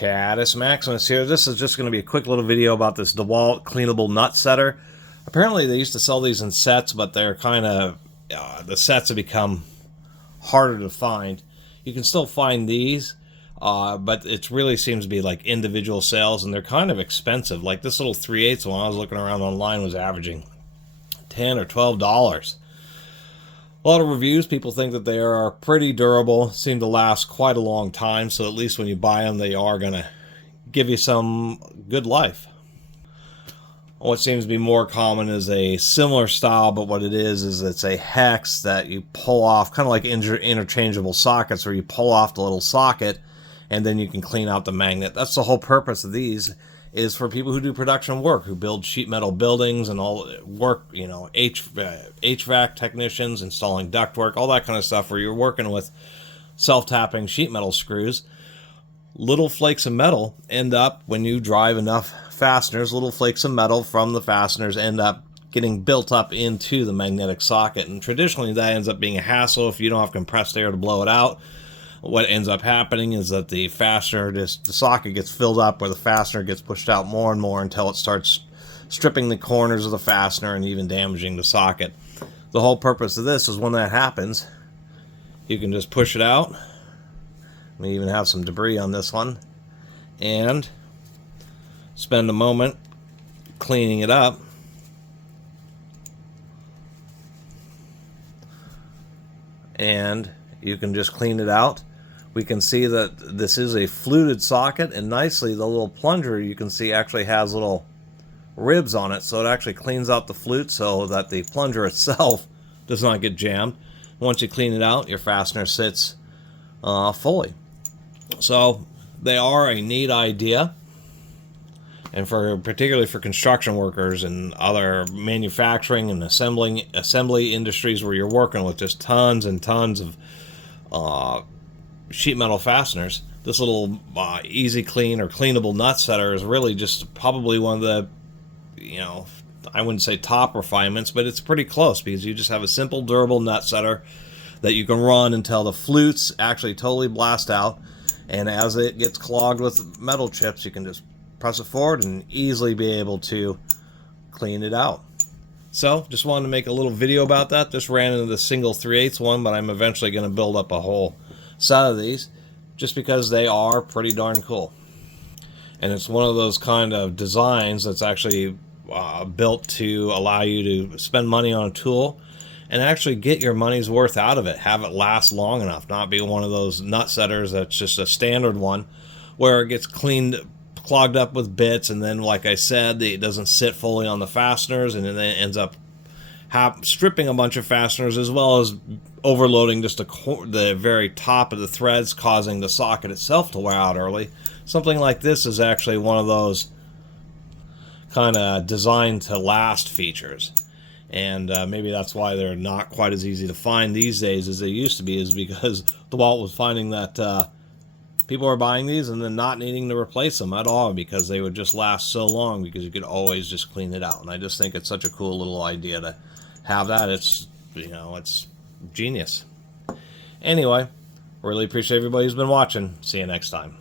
Catus Maximus here. This is just going to be a quick little video about this DeWalt cleanable nut setter. Apparently they used to sell these in sets, but they're kind of, the sets have become harder to find. You can still find these, but it really seems to be like individual sales, and they're kind of expensive. Like this little 3/8 one I was looking around online was averaging $10 or $12. A lot of reviews, people think that they are pretty durable, seem to last quite a long time, so at least when you buy them, they are going to give you some good life. What seems to be more common is a similar style, but what it is it's a hex that you pull off, kind of like interchangeable sockets, where you pull off the little socket and then you can clean out the magnet. That's the whole purpose of these, is for people who do production work, who build sheet metal buildings and all work, you know, HVAC technicians, installing ductwork, all that kind of stuff, where you're working with self-tapping sheet metal screws. Little flakes of metal end up, when you drive enough fasteners, little flakes of metal from the fasteners end up getting built up into the magnetic socket. And traditionally that ends up being a hassle if you don't have compressed air to blow it out. What ends up happening is that the fastener, the socket gets filled up, where the fastener gets pushed out more and more until it starts stripping the corners of the fastener and even damaging the socket. The whole purpose of this is when that happens, you can just push it out. We even have some debris on this one, and spend a moment cleaning it up. And you can just clean it out. We can see that this is a fluted socket, and nicely the little plunger, you can see, actually has little ribs on it, so it actually cleans out the flute so that the plunger itself does not get jammed. Once you clean it out, your fastener sits fully. So they are a neat idea, and particularly for construction workers and other manufacturing and assembly industries, where you're working with just tons and tons of sheet metal fasteners. This little easy clean or cleanable nut setter is really just probably one of the, you know, I wouldn't say top refinements, but it's pretty close, because you just have a simple durable nut setter that you can run until the flutes actually totally blast out, and as it gets clogged with metal chips, you can just press it forward and easily be able to clean it out. So just wanted to make a little video about that. Just ran into the single 3/8 one, but I'm eventually going to build up a whole set of these, just because they are pretty darn cool. And it's one of those kind of designs that's actually built to allow you to spend money on a tool and actually get your money's worth out of it, have it last long enough, not be one of those nut setters that's just a standard one where it gets clogged up with bits, and then, like I said, it doesn't sit fully on the fasteners, and then it ends up stripping a bunch of fasteners, as well as overloading just the very top of the threads, causing the socket itself to wear out early. Something like this is actually one of those kind of designed to last features, and maybe that's why they're not quite as easy to find these days as they used to be, is because DeWalt was finding that people are buying these and then not needing to replace them at all, because they would just last so long, because you could always just clean it out. And I just think it's such a cool little idea to have that. It's, you know, it's genius. Anyway, really appreciate everybody who's been watching. See you next time.